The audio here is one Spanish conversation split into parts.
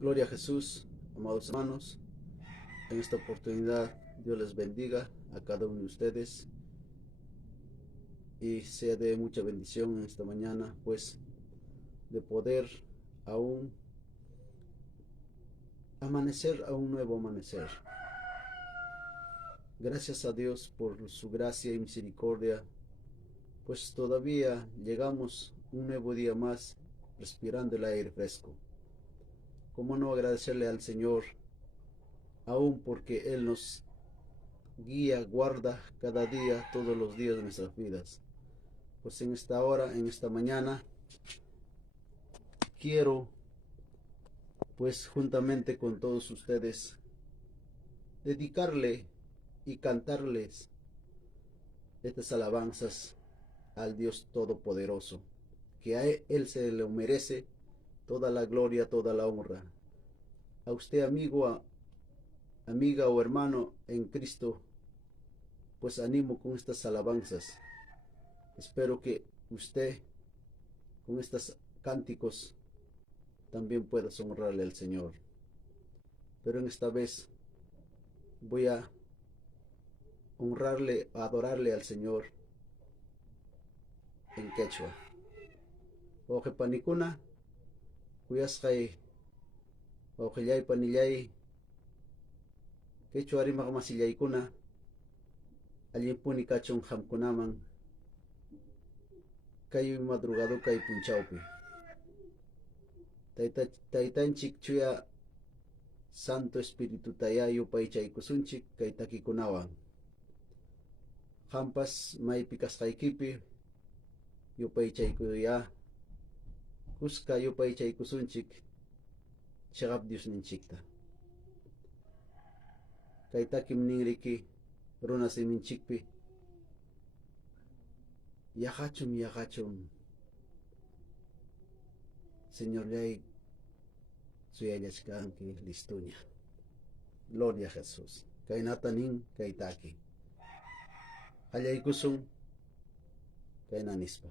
Gloria a Jesús, amados hermanos. En esta oportunidad Dios les bendiga a cada uno de ustedes y sea de mucha bendición en esta mañana, pues de poder aún amanecer a un nuevo amanecer. Gracias a Dios por su gracia y misericordia, pues todavía llegamos un nuevo día más respirando el aire fresco. ¿Cómo no agradecerle al Señor, aún porque Él nos guía, guarda cada día, todos los días de nuestras vidas? Pues en esta hora, en esta mañana, quiero, pues juntamente con todos ustedes, dedicarle y cantarles estas alabanzas al Dios Todopoderoso, que a Él se le merece toda la gloria, toda la honra. A usted, amigo, amiga o hermano en Cristo, pues animo con estas alabanzas. Espero que usted con estos cánticos también pueda honrarle al Señor. Pero en esta vez voy a honrarle, a adorarle al Señor en quechua. Oje panicuna, kuyasqay wawqillay panillay quechua rimaq masillaykuna allimpuni kachun hamkunaman kay madrugado kay punchawpi. Taytanchik chuya Santo Espíritu taya yupaychaykusunchik kay takikunawan. Hampas maypi kasqaykipi yupaychaykuya kuska yupaychaykusunchik chaqap Diosninchikta. Kay takim ninriki runa siminchikpi yaqachum Señor llay suyallachkanki listuña. Gloria a Jesús. Kay natanin kay taki allaykusun kay nanispa.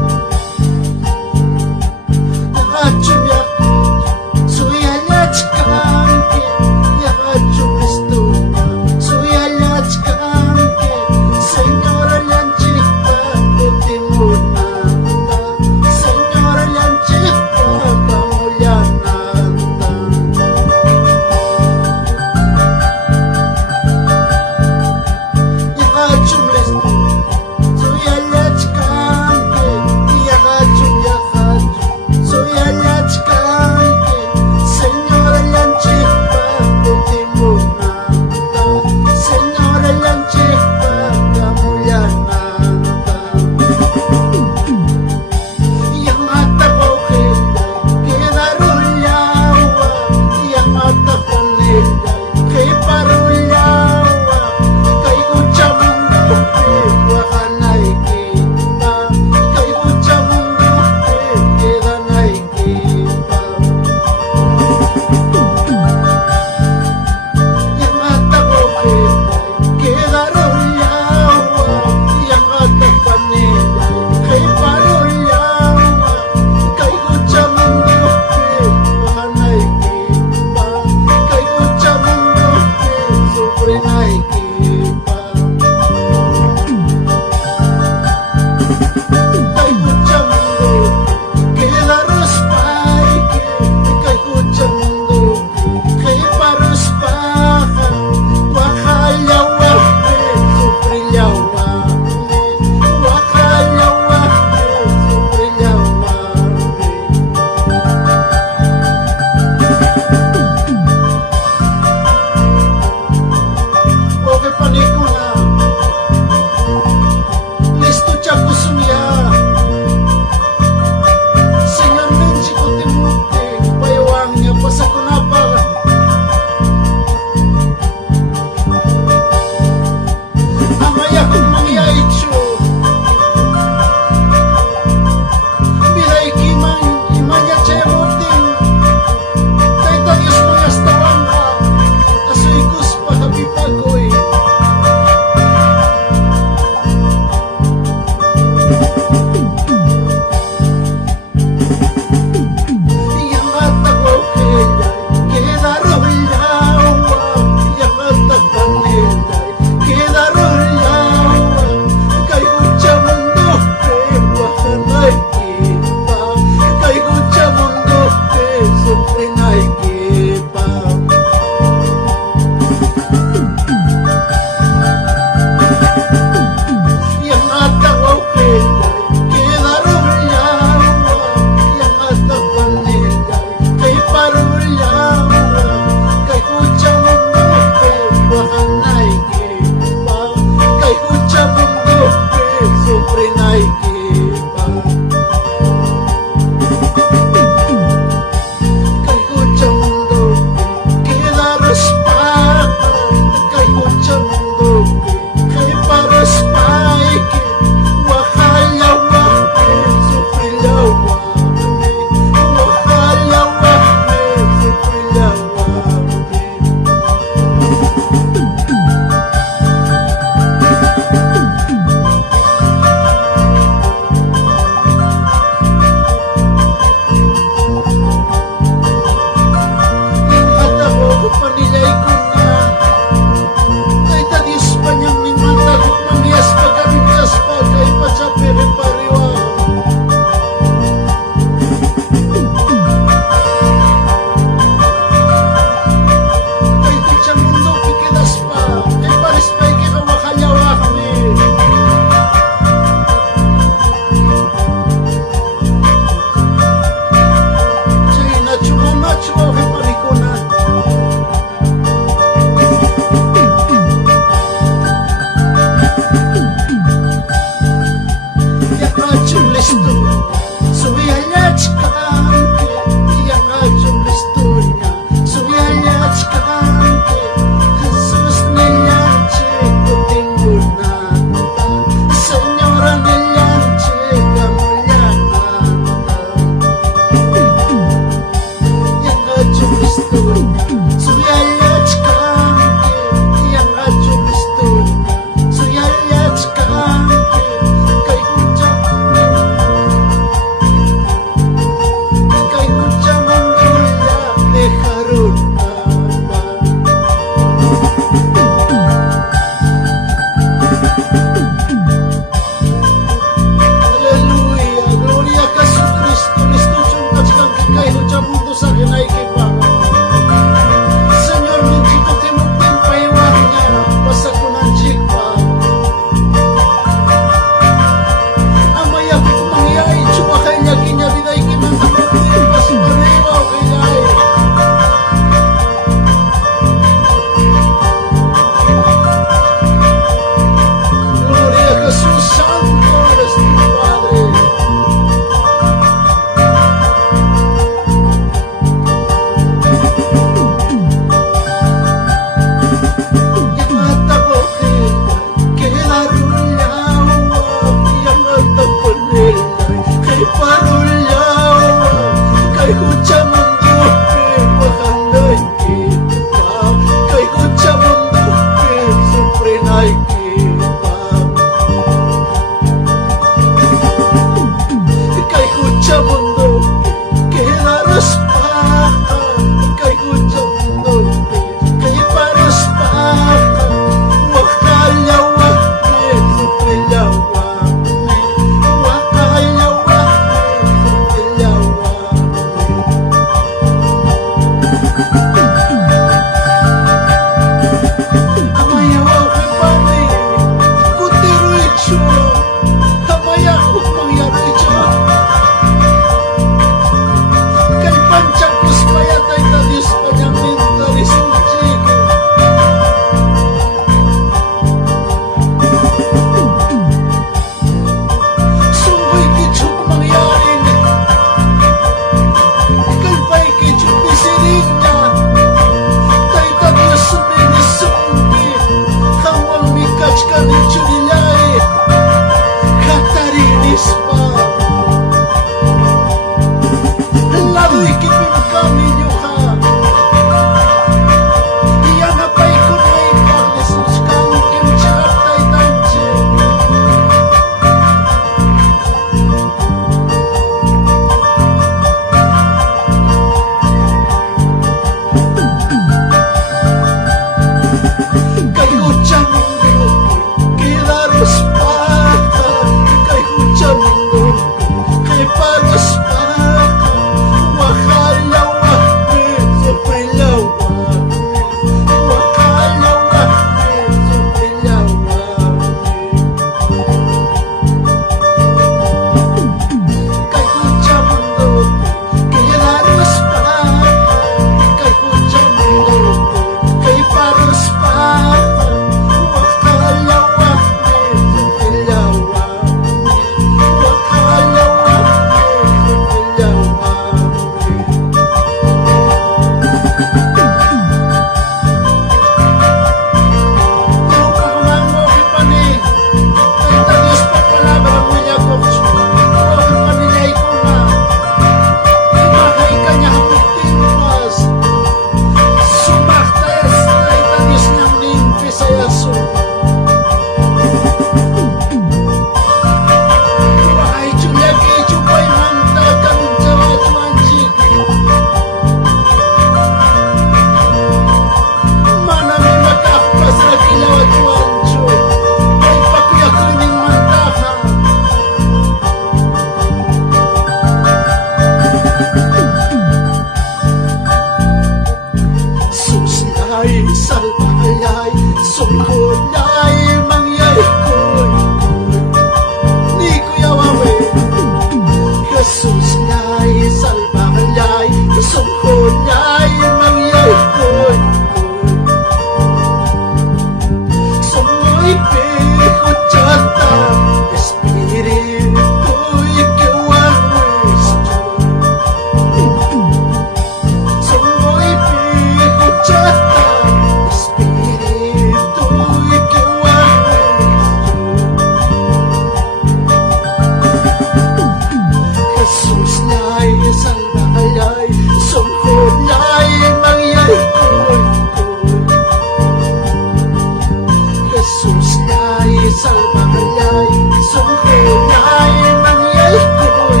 salvagayay, sungkulay, mangyay ko'y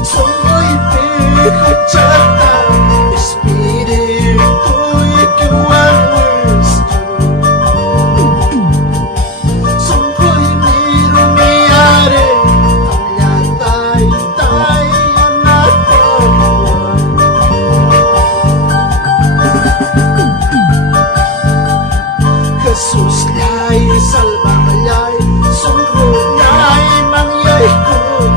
sungkoy pikutsata, espiritu'y kiwang gusto. Sungkoy mirumiyari, ang yatay tay anak pabuhay. Jesus lay salvagayay, sungkulay, mangyay ko'y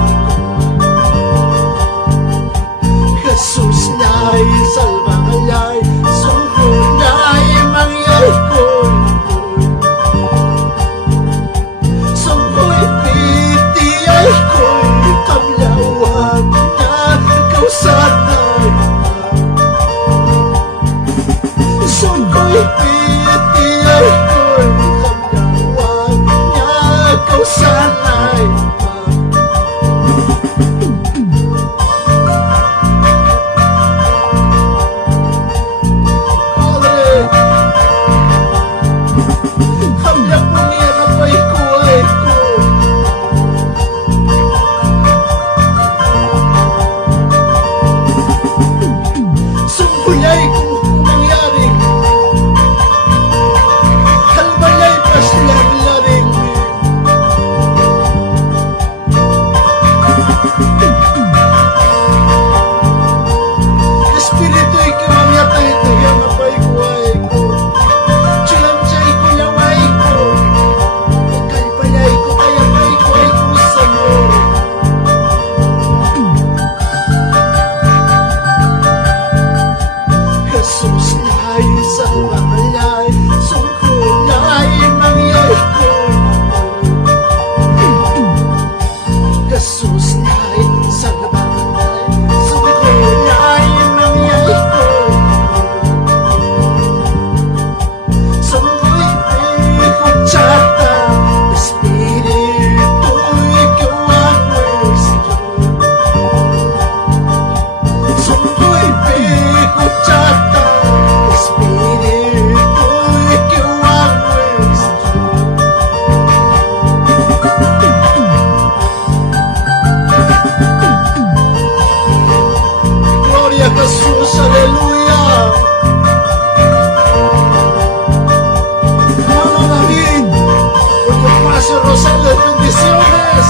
Jesus lay salvagayay, sungkulay, mangyay ko'y sungkoy pitiyay ko'y kablawag niya, kausanay sungkoy pitiyay ko'y kablawag niya, kausanay Padre, kabla po niya na pa'y kuway ko. Sungkulay kung mangyari, halbayay pa siya laring. Espiritu'y kimamyatay tayo na pa'y kuway ko. Chulamchay ko yaway ko, ikalpalay ko kaya pa'y kuway ko sa mo. Jesus lay salvagayay, sungkulay, mangyay ko. Jesus lay salvagayay, sungkulay, mangyay ko. Sungkoy pikutsata, espiritu'y kiwang gusto. Sungkoy pikutsata, espiritu'y kiwang gusto. Gloria a Jesús, aleluya. Hermano David, porque pase rosario de bendiciones.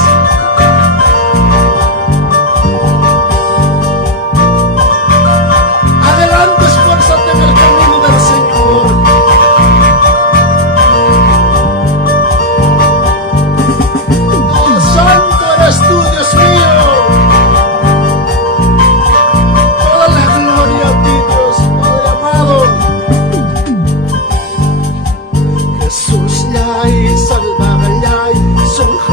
Adelante, esfuérzate en el camino del Señor. Oh, santo eres tú, Dios mío. Toda la gloria a ti, Dios, Padre amado. Jesus lay salvagayay, sungkulay,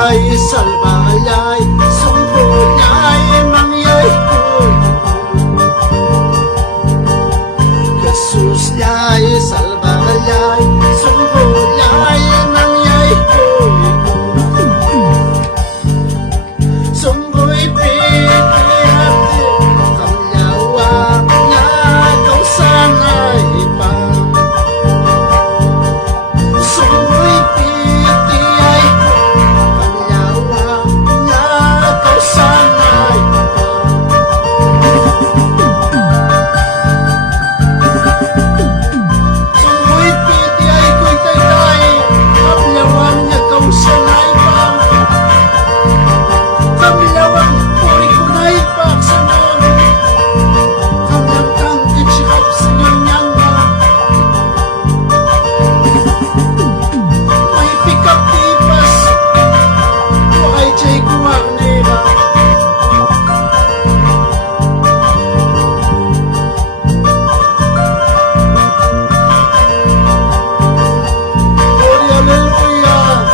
yay, salbayay, sungkoyay, mangyay ko. Jesus yay, salbayay, sungkoyay, mangyay ko. Sungkoy pipihati, kamyawa nga kau sanay pa. Sungkoy pitiyay ko, kamyawa nga kau sanay pa. Sungkoy pitiyay ko'y tayo-tayo, kamyawa nga kau sanay pa. Kamilawang puri kunay pa Senyor. Kamyang kang kitsikap Senyor nyangga. May pikap tipas, wakay chay kuwak nila. Glory, hallelujah.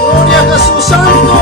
Gloria a Jesús Santo.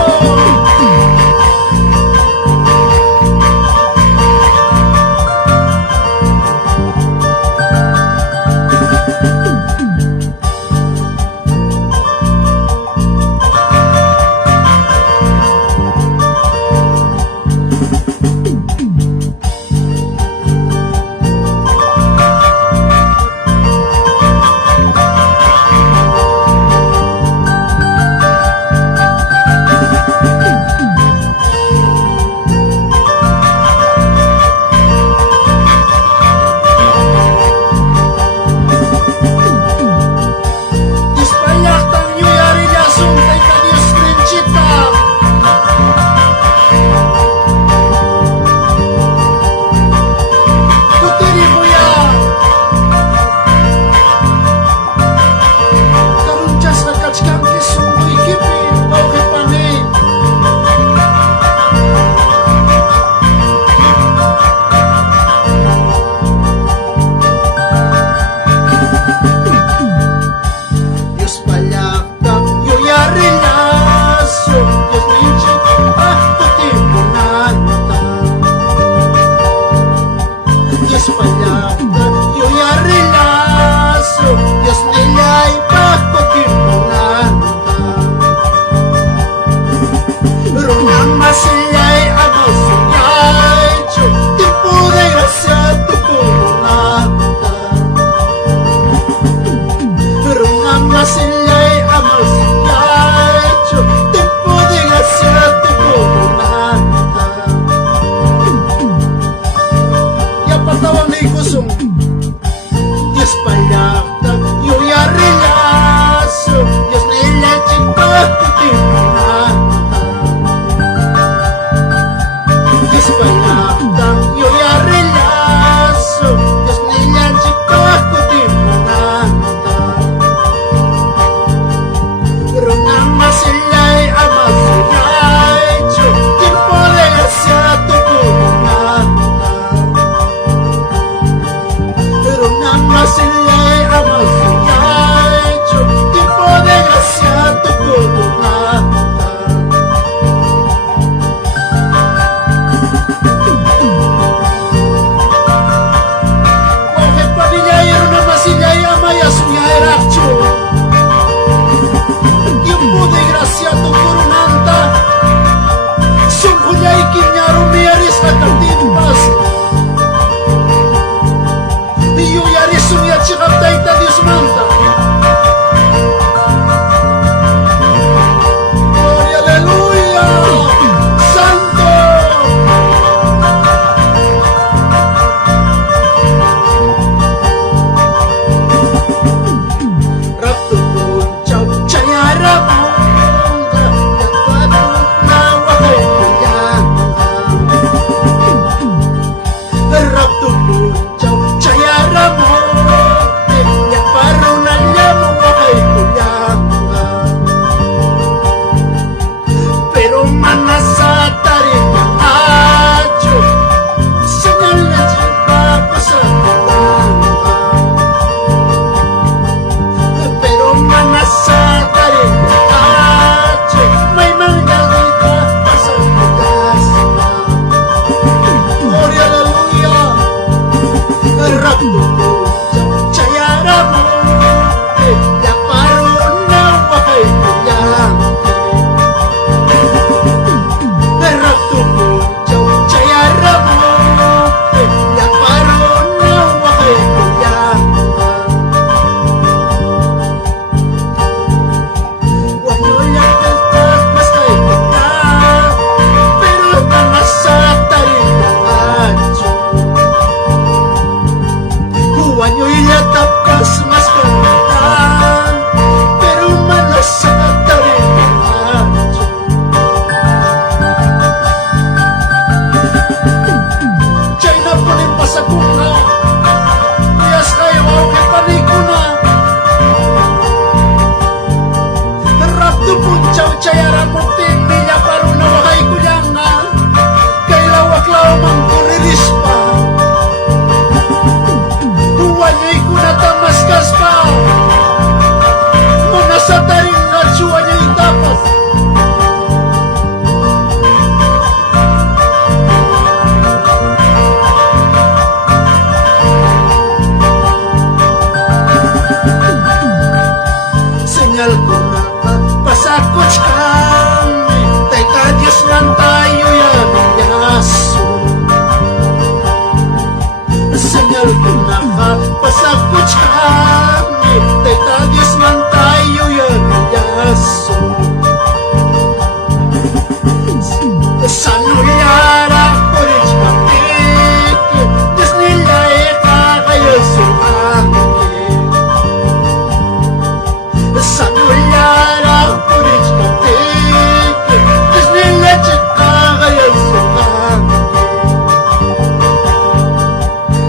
muting niya parang nawahay ko yang kay lawak-law mang kuririspa. Huwanyay ko na tamaskas pa, mga sa taring at suwanyay tapas. Senyal ko na pasakot kami, teka Diyos man tayo yan, yaso. Senyal ko na pasakot kami, teka Diyos man tayo yan, yaso. Sa nulyara ko rin siya pik, Diyos nila kaya suangin. Sa nulyara ko rin siya pik, Diyos nila kaya suangin.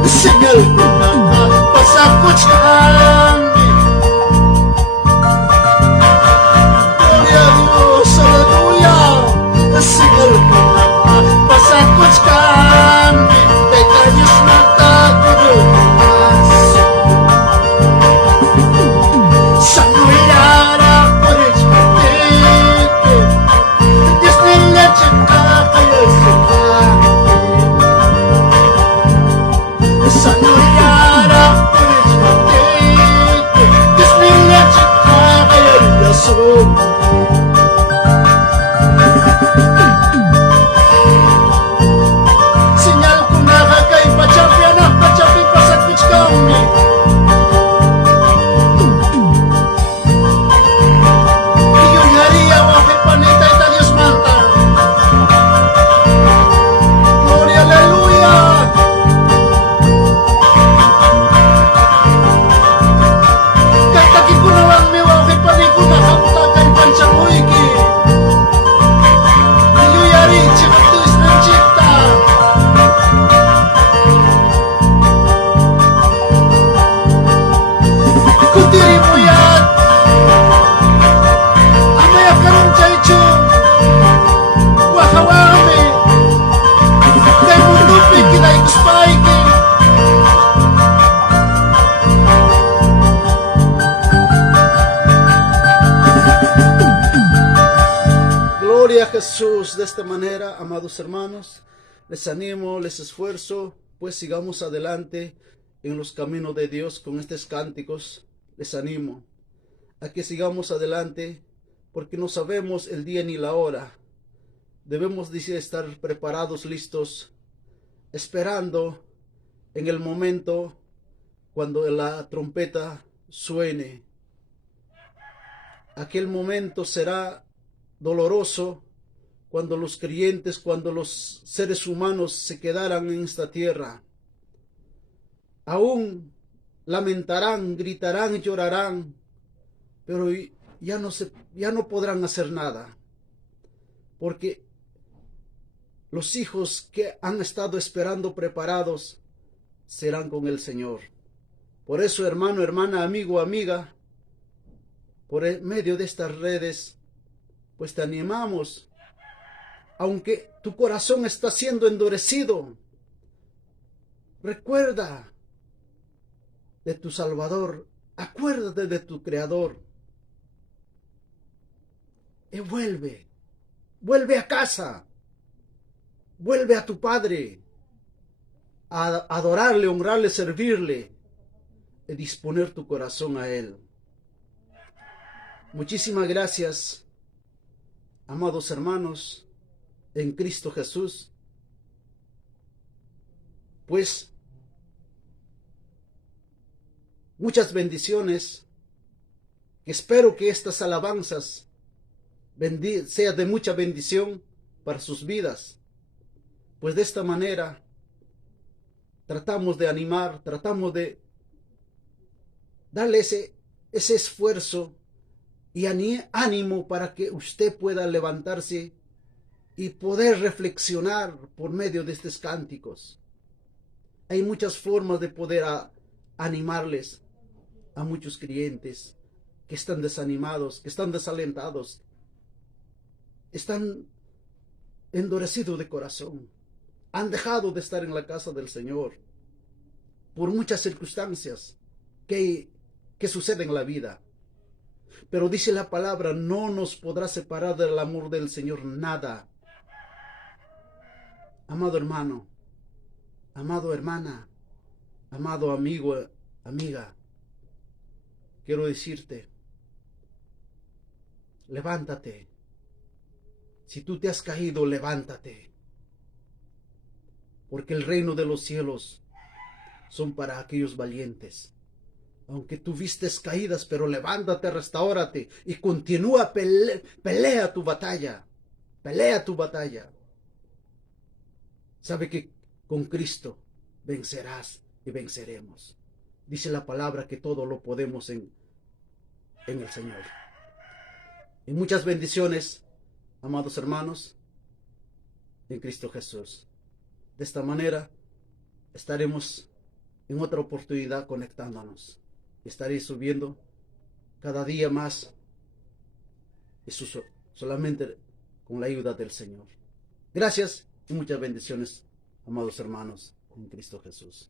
Senyal ko na pasakot kami. Gloria a Dios, aleluya. Senyal ko na pasakot kami. Teka Diyos na tagudumas. Sa nulyara ko rin siya pik, Diyos nila kaya suangin. Sa nulyara ko rin siya pik, Diyos nila kaya suangin. Sinyal ko na kay pachapya na pachapi pasakit kami. Iyo'y hariya wakit panitay ta Diyos manta. Gloria, aleluya. Kay takit ko naman may wakit paniko na kamuta kay panchamuiki. Iyo'y hari chikatuis ng chikta. Kutiri mo yan. Amaya ka rin chaycho. Wakawami. Kay mundupi kinay kuspaiki. Gloria a Jesús. De esta manera, amados hermanos, les animo, les esfuerzo, pues sigamos adelante en los caminos de Dios con estos cánticos. Les animo a que sigamos adelante porque no sabemos el día ni la hora. Debemos de estar preparados, listos, esperando en el momento cuando la trompeta suene. Aquel momento será doloroso cuando los creyentes, cuando los seres humanos se quedaran en esta tierra. Aún lamentarán, gritarán y llorarán, pero ya no podrán hacer nada, porque los hijos que han estado esperando preparados serán con el Señor. Por eso, hermano, hermana, amigo, amiga, por medio de estas redes, pues te animamos, aunque tu corazón está siendo endurecido, recuerda de tu Salvador, acuérdate de tu Creador, y vuelve a casa, vuelve a tu Padre, a adorarle, honrarle, servirle, y disponer tu corazón a Él. Muchísimas gracias, amados hermanos, en Cristo Jesús. Pues, muchas bendiciones. Espero que estas alabanzas sean de mucha bendición para sus vidas. Pues de esta manera tratamos de animar, tratamos de darle ese esfuerzo y ánimo para que usted pueda levantarse y poder reflexionar por medio de estos cánticos. Hay muchas formas de poder animarles a muchos creyentes que están desanimados, que están desalentados, están endurecidos de corazón. Han dejado de estar en la casa del Señor por muchas circunstancias que suceden en la vida. Pero dice la palabra, no nos podrá separar del amor del Señor nada. Amado hermano, amado hermana, amado amigo, amiga, quiero decirte, levántate. Si tú te has caído, levántate. Porque el reino de los cielos son para aquellos valientes. Aunque tuviste caídas, pero levántate, restaórate y continúa, pelea tu batalla. Pelea tu batalla. Sabe que con Cristo vencerás y venceremos. Dice la palabra que todo lo podemos en el Señor. Y muchas bendiciones, amados hermanos, en Cristo Jesús. De esta manera estaremos en otra oportunidad conectándonos. Estaré subiendo cada día más, y solamente con la ayuda del Señor. Gracias y muchas bendiciones, amados hermanos, en Cristo Jesús.